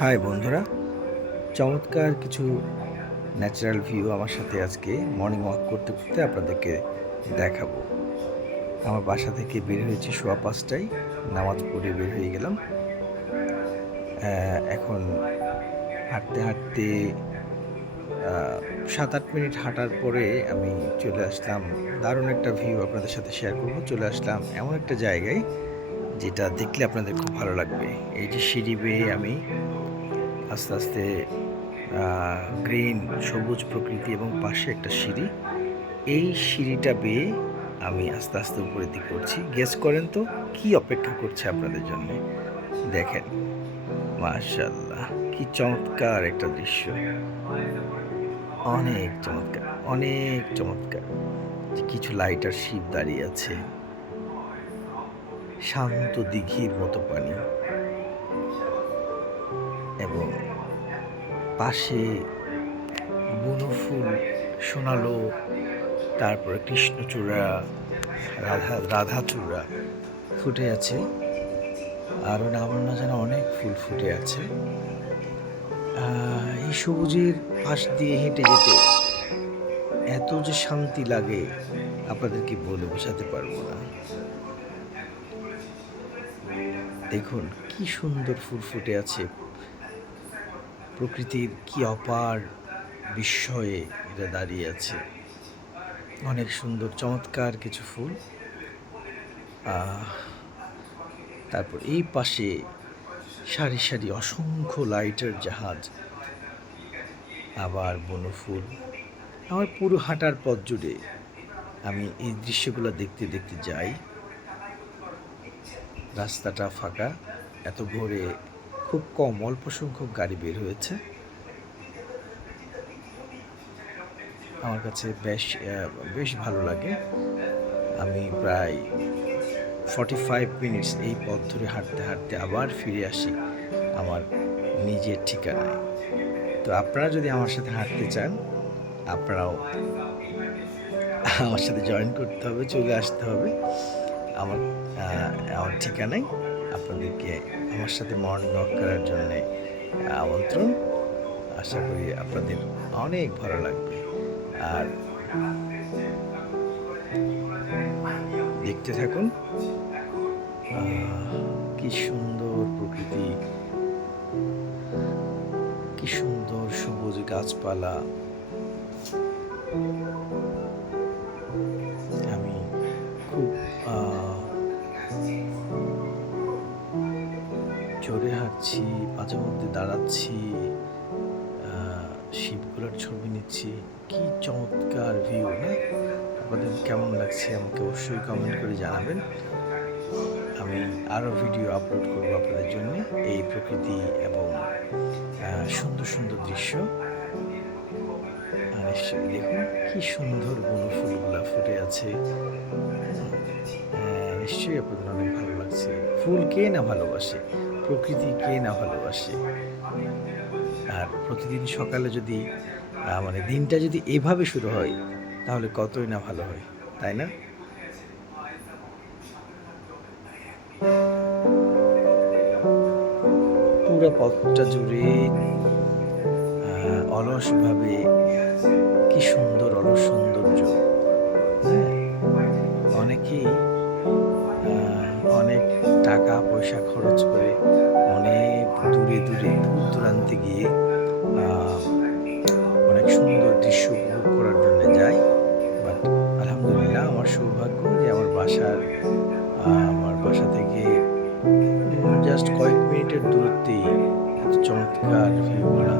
High বন্ধুরা, চমৎকার কিছু ন্যাচারাল ভিউ আমার সাথে আজকে মর্নিং ওয়াক করতে করতে আপনাদেরকে দেখাবো। আমার বাসা থেকে বের হয়েছি সোয়া ৫টায়, নামাজ পড়ে বের হয়ে গেলাম। এখন হাঁটতে হাঁটতে ৭-৮ মিনিট হাঁটার পরে আমি চলে আসলাম, দারুণ একটা ভিউ আপনাদের সাথে শেয়ার করব। চলে আসলাম এমন একটা জায়গায় যেটা দেখলে আপনাদের খুব ভালো লাগবে। এই যে সিঁড়ি বেয়ে আমি আস্তে আস্তে গ্রিন সবুজ প্রকৃতি এবং পাশে একটা সিঁড়ি, এই সিঁড়িটা বেয়ে আমি আস্তে আস্তে উপরের দিকে উঠছি। গেস করেন তো কি অপেক্ষা করছে আপনাদের জন্য। দেখেন, মাশাআল্লাহ, কি চমৎকার একটা দৃশ্য, অনেক চমৎকার, অনেক চমৎকার। কিছু লাইটার শিপ দাঁড়িয়ে আছে, শান্ত দিঘির মতো পানি, এবং পাশে বনফুল, সোনালো, তারপরে কৃষ্ণচূড়া, রাধাচূড়া ফুটে আছে, আরও নাম না জানা অনেক ফুল ফুটে আছে। এই সবুজের পাশ দিয়ে হেঁটে যেতে এত যে শান্তি লাগে আপনাদেরকে বলে বোঝাতে পারবো না। দেখুন কি সুন্দর ফুল ফুটে আছে, প্রকৃতির কি অপার বিস্ময়ে এটা দাঁড়িয়ে আছে। অনেক সুন্দর চমৎকার কিছু ফুল। তারপর এই পাশে সারি সারি অসংখ্য লাইটের জাহাজ, আবার বনফুল। আমার পুরো হাঁটার পথ জুড়ে আমি এই দৃশ্যগুলো দেখতে দেখতে যাই। রাস্তাটা ফাঁকা, এত ভোরে খুব কম, অল্প সংখ্যক গাড়ি বের হয়েছে। আমার কাছে বেশ ভালো লাগে। আমি প্রায় 45 মিনিটস এই পথ ধরে হাঁটতে হাঁটতে আবার ফিরে আসি আমার নিজের ঠিকানায়। তো আপনারা যদি আমার সাথে হাঁটতে চান, আপনারাও আমার সাথে জয়েন করতে হবে, চলে আসতে হবে আমার আমার ঠিকানায়। আপনাদেরকে আমার সাথে মর্নিং ওয়াক করার জন্যে আমন্ত্রণ। আশা করি আপনাদের অনেক ভালো লাগবে। আর দেখতে থাকুন, কি সুন্দর প্রকৃতি, কি সুন্দর সবুজ গাছপালা। আমি খুব জোরে হাঁটছি, মাঝে মধ্যে দাঁড়াচ্ছি, শিপগুলোর ছবি নিচ্ছি। কি চমৎকার ভিউ না? আপনাদের কেমন লাগছে আমাকে অবশ্যই কমেন্ট করে জানাবেন। আমি আরও ভিডিও আপলোড করব আপনাদের জন্য, এই প্রকৃতি এবং সুন্দর সুন্দর দৃশ্য। নিশ্চয়ই দেখুন কি সুন্দর বনফুলগুলা ফুটে আছে। নিশ্চয়ই আপনাদের অনেক ভালো লাগছে। ফুল কে না ভালোবাসে, প্রকৃতি কে না ভালোবাসে। আর প্রতিদিন সকালে যদি মানে দিনটা যদি এভাবে শুরু হয় তাহলে কতই না ভালো হয়, তাই না? পুরো পথটা জুড়ে অলসভাবে কি সুন্দর অলস সৌন্দর্য। অনেকেই অনেক টাকা পয়সা খরচ করে অনেক দূরে দূরে দূর দূরান্তে গিয়ে অনেক সুন্দর দৃশ্য উপভোগ করার জন্য যায়। বাট আলহামদুলিল্লাহ, আমার সৌভাগ্য যে আমার বাসা থেকে জাস্ট কয়েক মিনিটের দূরত্বেই এত চমৎকার ভিউগুলা